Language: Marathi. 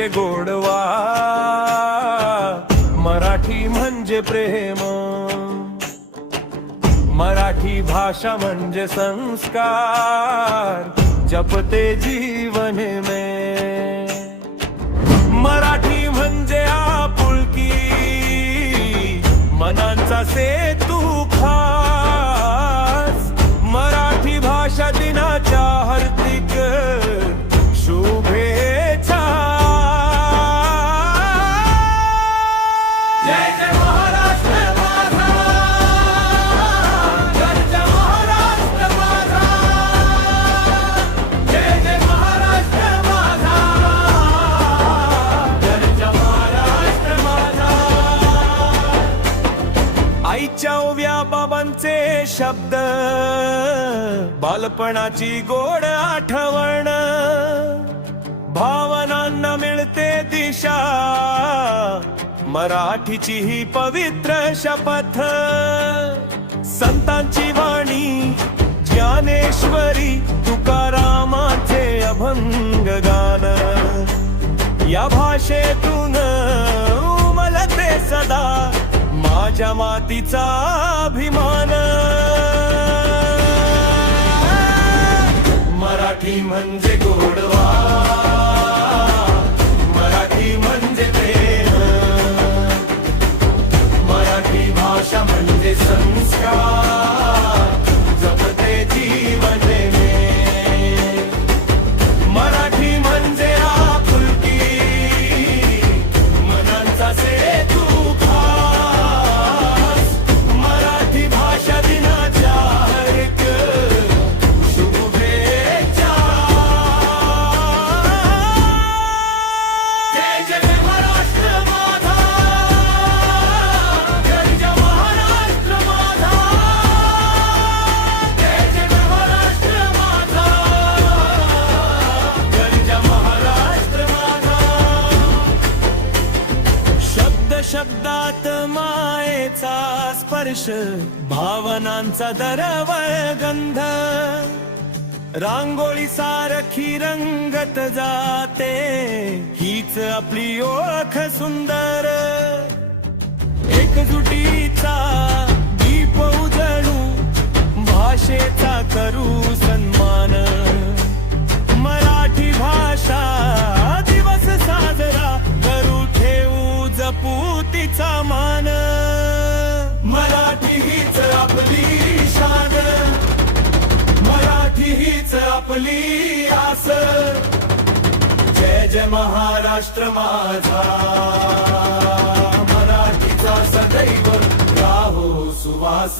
म्हणजे गोडवा, मराठी म्हणजे प्रेम, मराठी भाषा म्हणजे संस्कार, जपते जीवन में। मराठी म्हणजे आपुलकी, मनांचा सेतू खास। मराठी भाषा दिनाच्या हार्दिक शुभेच्छा। जय जय महाराष्ट्र माझा, गरजा महाराष्ट्र माझा, जय जय महाराष्ट्र माझा, गरजा महाराष्ट्र माझा। आईच्या ओव्या बाबांचे शब्द, बालपणाची गोड आठवण, भावनांना मिळते दिशा, मराठीची ही पवित्र शपथ। संतांची वाणी, ज्ञानेश्वरी, तुकारामाचे अभंग गान, या भाषेतून उमलते सदा माझ्या मातीचा अभिमान। मराठी म्हणजे गोडवा, मराठी म्हणजे प्रेम, मराठी भाषा म्हणजे संस्कार, जपते जीवन में। मराठी म्हणजे आपुलकी, मनांचा सेतू खास। मराठी भाषा दिनाच्या हार्दिक शुभेच्छा। जय जय महाराष्ट्र माझा, गरजा महाराष्ट्र माझा, जय जय महाराष्ट्र माझा, गरजा महाराष्ट्र माझा। शब्द शब्दात मायेचा स्पर्श, भावनांचा दरवळ गंध, रांगोळी सारखी रंगत जाते, हीच आपली ओळख सुंदर। एकजुटीचा दीप उजळू, भाषेचा करू सन्मान, मराठी भाषा दिवस साजरा करू, ठेवू जपू तिचा मान। मराठी हीच आपली शान, मराठी हीच आपली आस। जय जय महाराष्ट्र माझा, मराठीचा सदैव राहो सुवास।